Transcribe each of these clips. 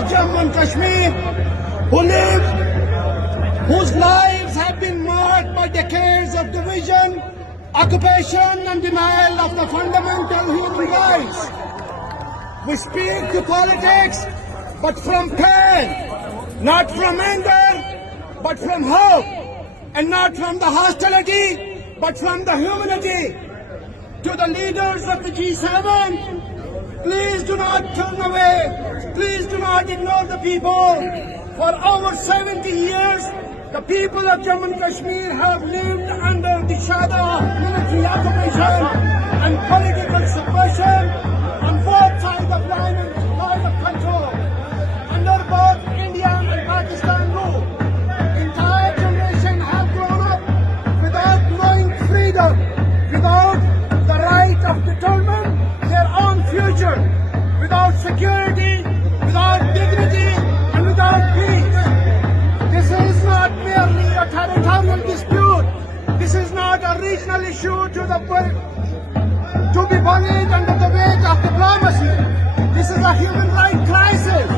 of Jammu and Kashmir whose lives have been marked by decades of division, occupation and denial of the fundamental human rights. We speak to politics, but from pain, not from anger, but from hope, and not from the hostility, but from the humanity. To the leaders of the G7, please do not turn away. Please do not ignore the people. For over 70 years, the people of Jammu and Kashmir have lived under the shadow of military occupation and political suppression on both sides of line of control. Under both India and Pakistan rule, entire generation have grown up without knowing freedom, without the right of determine their own future, without security, without dignity, and without peace. This is not merely a territorial dispute. This is not a regional issue to be buried under the weight of diplomacy. This is a human rights crisis.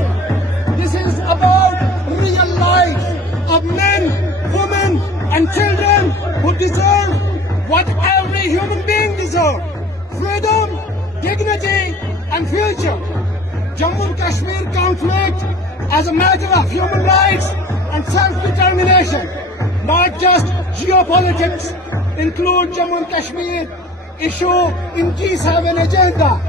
This is about real lives of men, women, and children who deserve what every human being deserves: freedom, dignity, and future. Jammu and Kashmir conflict as a matter of human rights and self-determination, not just geopolitics, include Jammu and Kashmir issue in G7 agenda.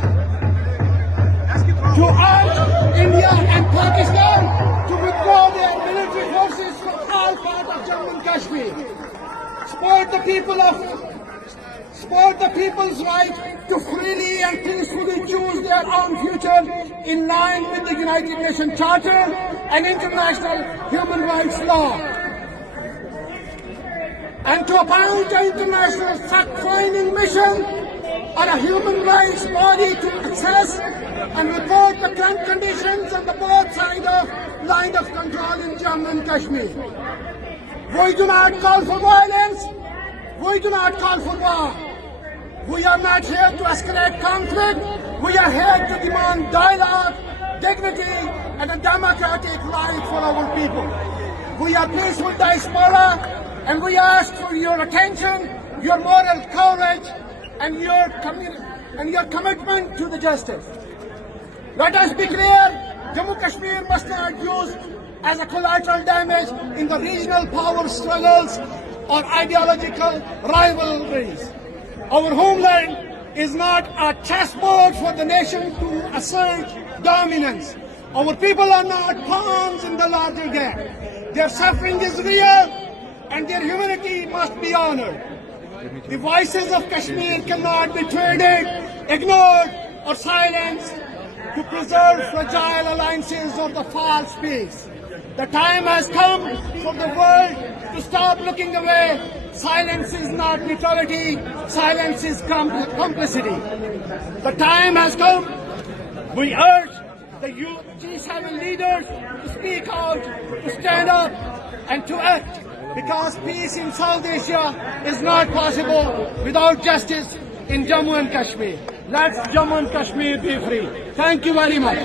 To urge India and Pakistan to withdraw their military forces from all parts of Jammu and Kashmir. Support the people's right to freely and peacefully choose their own future in line with the United Nations Charter and international human rights law. And to appoint an international fact-finding mission or a human rights body to assess and report the current conditions on the both sides of line of control in Jammu and Kashmir. We do not call for violence. We do not call for war. We are not here to escalate conflict. We are here to demand dialogue, dignity, and a democratic life for our people. We are peaceful diaspora, and we ask for your attention, your moral courage, and your commitment to the justice. Let us be clear: Jammu Kashmir must not be used as a collateral damage in the regional power struggles or ideological rivalries. Our homeland is not a chessboard for the nation to assert dominance. Our people are not pawns in the larger game. Their suffering is real, and their humanity must be honored. The voices of Kashmir cannot be traded, ignored, or silenced to preserve fragile alliances or the false peace. The time has come for the world to stop looking away. Silence is not neutrality. Silence is complicity. The time has come. We urge the G7 leaders to speak out, to stand up, and to act, because peace in South Asia is not possible without justice in Jammu and Kashmir. Let Jammu and Kashmir be free. Thank you very much.